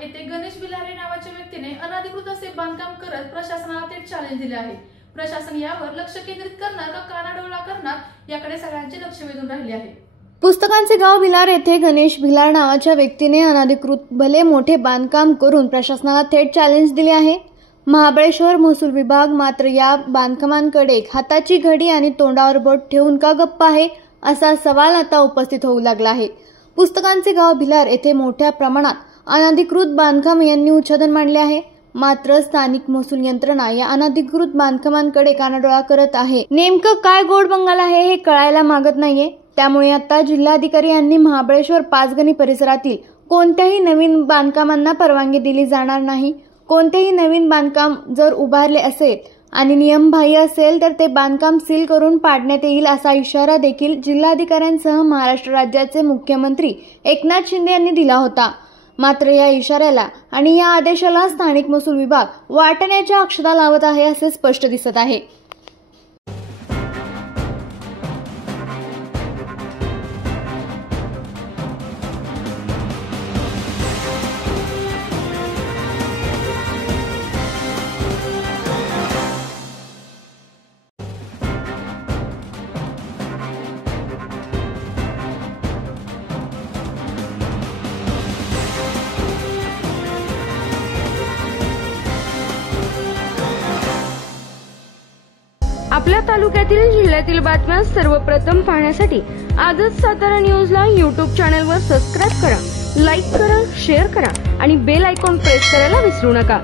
येथे गणेश बिलारे नावाच्या व्यक्तीने अनधिकृत असे बांधकाम करत प्रशासनाला थेट चॅलेंज दिले आहे। प्रशासन यावर लक्ष केंद्रित करणार का कानाडोळा करणार याकडे सगळ्यांचे लक्ष वेधून राहिले आहे। पुस्तकांचे गाव भिलार येथे गणेश भिलार नावाच्या व्यक्तीने अनधिकृत भले मोठे बांधकाम करून प्रशासनाला थेट चॅलेंज दिले आहे। महाबळेश्वर महसूल विभाग मात्र या बांधकामांकडे हाताची घडी आणि तोंडावर बोट ठेवून का गप्प आहे असा सवाल आता उपस्थित होऊ लागला आहे। पुस्तकांचे गाव भिलार येथे मोठ्या प्रमाणात अनधिकृत बांधकाम यांनी उच्छेदन मांडले आहे। मात्र स्थानिक महसूल यंत्रणा या अनधिकृत बांधकामांकडे कानाडोळा करत आहे। नेमकं काय गोड बंगाल आहे हे कळायला मागत नाहीये। त्यामुळे आता जिल्हाधिकारी यांनी महाबळेश्वर पाचगणी परिसरातील कोणत्याही नवीन बांधकामांना परवानगी दिली जाणार नाही। कोणतेही नवीन बांधकाम जर उभारले असेल आणि नियमबाह्य असेल तर ते बांधकाम सील करून पाडण्यात येईल असा इशारा देखील जिल्हाधिकाऱ्यांसह महाराष्ट्र राज्याचे मुख्यमंत्री एकनाथ शिंदे यांनी दिला होता। मात्र या इशाऱ्याला आणि या आदेशाला स्थानिक महसूल विभाग वाटण्याच्या अक्षता लावत आहे असे स्पष्ट दिसत आहे। आपल्या तालुक्यातील जिल्ह्यातील बातम्या सर्वप्रथम पाहण्यासाठी आजच सातारा न्यूजला YouTube चॅनलवर सबस्क्राइब करा, लाईक करा, शेअर करा आणि बेल आयकॉन प्रेस करायला विसरू नका।